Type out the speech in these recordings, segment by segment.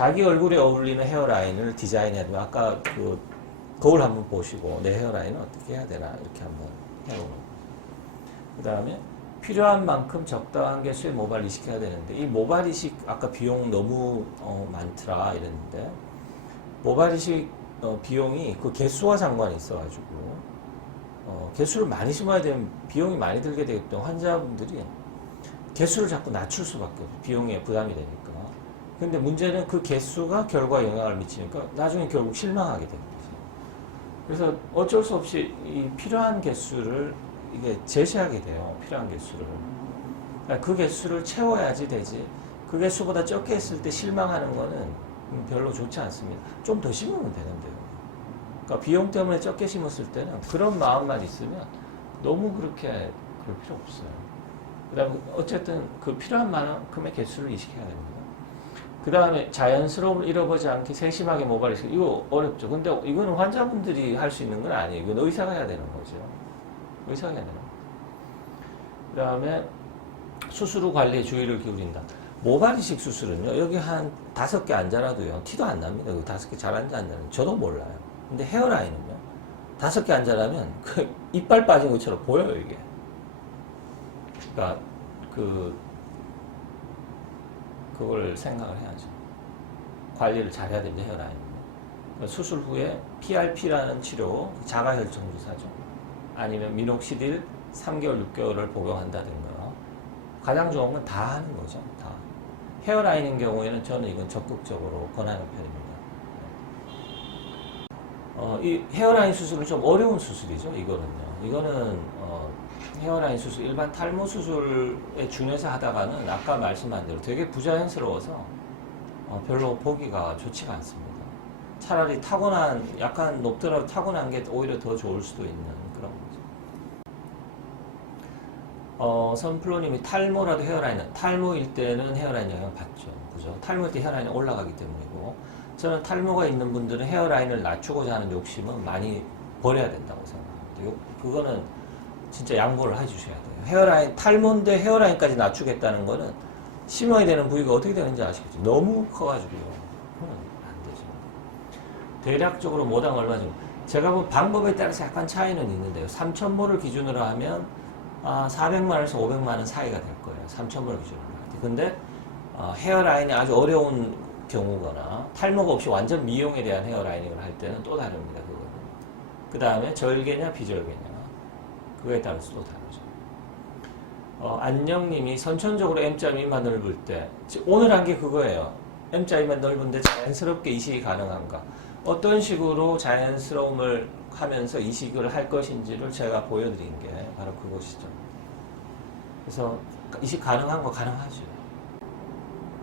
자기 얼굴에 어울리는 헤어라인을 디자인해야 되면 아까 그 거울 한번 보시고 내 헤어라인은 어떻게 해야 되나 이렇게 한번 거죠. 그 다음에 필요한 만큼 적당한 개수의 모발 이식해야 되는데 이 모발 이식 아까 비용 너무 어, 많더라 이랬는데 모발 이식 어, 비용이 그 개수와 상관이 있어가지고 어, 개수를 많이 심어야 되면 비용이 많이 들게 되기 때문에 환자분들이 개수를 자꾸 낮출 수밖에 없어요. 비용에 부담이 되니까. 근데 문제는 그 개수가 결과에 영향을 미치니까 나중에 결국 실망하게 되는 거죠. 그래서 어쩔 수 없이 이 필요한 개수를 이게 제시하게 돼요. 필요한 개수를. 그러니까 그 개수를 채워야지 되지. 그 개수보다 적게 했을 때 실망하는 거는 음, 별로 좋지 않습니다. 좀 더 심으면 되는데요. 그러니까 비용 때문에 적게 심었을 때는 그런 마음만 있으면 너무 그렇게 그럴 필요 없어요. 그다음에 어쨌든 그 필요한 만큼의 개수를 이식해야 됩니다. 그 다음에 자연스러움을 잃어버리지 않게 세심하게 모발이 있어요. 이거 어렵죠. 근데 이거는 환자분들이 할 수 있는 건 아니에요. 이건 의사가 해야 되는 거죠. 의사가 해야 되는 거죠. 그 다음에 수술 후 관리에 주의를 기울인다. 모발 이식 수술은요, 여기 한 다섯 개 앉아놔도요, 티도 안 납니다. 여기 다섯 개 잘 앉아 앉아는 저도 몰라요. 근데 헤어라인은요, 다섯 개 앉아라면 그 이빨 빠진 것처럼 보여요, 이게. 그러니까 그 그걸 생각을 해야죠. 관리를 잘해야 됩니다, 헤어라인. 그러니까 수술 후에 PRP라는 치료, 자가혈청 주사죠. 아니면 미녹시딜 3개월, 6개월을 복용한다든가. 가장 좋은 건 다 하는 거죠, 다. 헤어라인인 경우에는 저는 이건 적극적으로 권하는 편입니다. 어, 이 헤어라인 수술은 좀 어려운 수술이죠, 이거는요. 이거는 어, 헤어라인 수술, 일반 탈모 수술에 준해서 하다가는 아까 말씀한 대로 되게 부자연스러워서 어, 별로 보기가 좋지가 않습니다. 차라리 타고난, 약간 높더라도 타고난 게 오히려 더 좋을 수도 있는 그런 거죠. 어, 선플로님이 탈모라도 헤어라인은, 탈모일 때는 헤어라인 영향 받죠. 그죠? 탈모일 때 헤어라인이 올라가기 때문이고, 저는 탈모가 있는 분들은 헤어라인을 낮추고자 하는 욕심은 많이 버려야 된다고 생각합니다. 요- 그거는 진짜 양보를 해주셔야 돼요. 헤어라인, 탈모인데 헤어라인까지 낮추겠다는 거는 심어야 되는 부위가 어떻게 되는지 아시겠죠? 너무 커가지고요. 안 되죠. 대략적으로 모당 얼마 정도. 제가 본 방법에 따라서 약간 차이는 있는데요. 3,000모를 기준으로 하면 아, 400만 원에서 500만 원 사이가 될 거예요. 3,000모를 기준으로. 근데 어, 헤어라인이 아주 어려운 경우거나 탈모가 없이 완전 미용에 대한 헤어라이닝을 할 때는 또 다릅니다. 그 다음에 절개냐 비절개냐 그거에 따라서 또 다르죠. 어, 안녕님이 선천적으로 M자위만 넓을 때 지- 오늘 한 게 그거예요. M자위만 넓은데 자연스럽게 이식이 가능한가? 어떤 식으로 자연스러움을 하면서 이식을 할 것인지를 제가 보여드린 게 바로 그것이죠. 그래서 이식 가능한 거 가능하죠.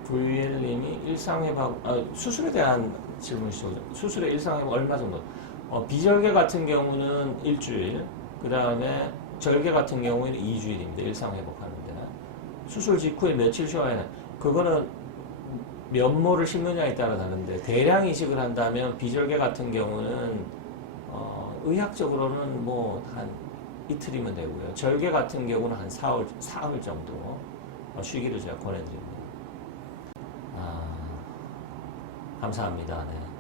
VL님이 일상회복, 아, 수술에 대한 질문이시죠. 수술의 일상회복 얼마 정도? 어, 비절개 같은 경우는 일주일, 그 다음에 절개 같은 경우에는 2주일입니다. 일상회복하는 데는. 수술 직후에 며칠 쉬어야 하는, 그거는 면모를 심느냐에 따라 다른데, 대량 이식을 한다면 비절개 같은 경우는, 어, 의학적으로는 뭐 한 이틀이면 되고요. 절개 같은 경우는 한 4월, 4월 정도 어, 쉬기를 제가 권해드립니다. 아, 감사합니다. 네.